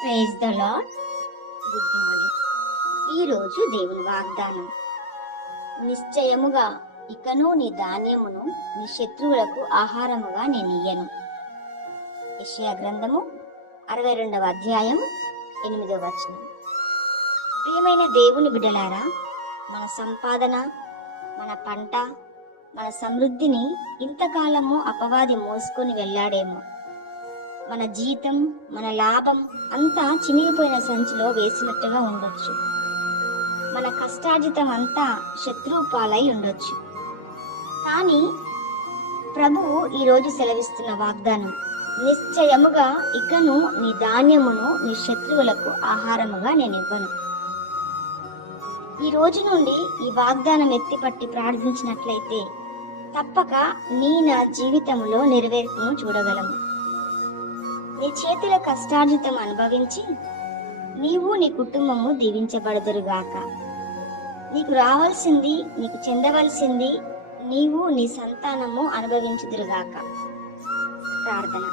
Praise the Lord good morning ఈరోజు దేవుని వాగ్దానం. నిశ్చయముగా ఇకను నీ ధాన్యమును నీ శత్రువులకు ఆహారముగా నేను ఇయ్యను. యెషయా గ్రంథము అరవై రెండవ అధ్యాయం ఎనిమిదవ వచనం. ప్రియమైన దేవుని బిడ్డలారా మన సంపాదన మన పంట మన సమృద్ధిని ఇంతకాలము అపవాది మోసుకొని వెళ్ళాడేమో. మన జీతం మన లాభం అంతా చినిగిపోయిన సంచిలో వేసినట్టుగా ఉండొచ్చు. మన కష్టార్జితం అంతా శత్రువు పాలై ఉండొచ్చు. కానీ ప్రభువు ఈరోజు సెలవిస్తున్న వాగ్దానం నిశ్చయముగా ఇకను నీ ధాన్యమును నీ శత్రువులకు ఆహారముగా నేను ఇవ్వను. ఈ రోజు నుండి ఈ వాగ్దానం ఎత్తిపట్టి ప్రార్థించినట్లయితే తప్పక నీ నా జీవితంలో నెరవేర్పును చూడగలము. నీ చేతుల కష్టార్జితం అనుభవించి నీవు నీ కుటుంబము దీవించబడదురుగాక. నీకు రావాల్సింది నీకు చెందవలసింది నీవు నీ సంతానము అనుభవించుదురుగాక. ప్రార్థన.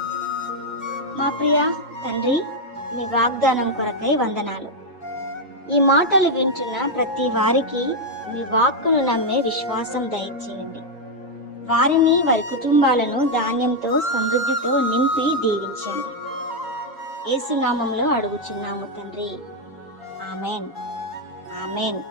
మా ప్రియ తండ్రి మీ వాగ్దానం కొరకై వందనాలు. ఈ మాటలు వింటున్న ప్రతి వారికి మీ వాక్కును నమ్మే విశ్వాసం దయచేయండి. వారిని వారి కుటుంబాలను ధాన్యంతో సమృద్ధితో నింపి దీవించండి. ఏసునామంలో అడుగుచున్నాము తండ్రి. ఆమెన్. ఆమెన్.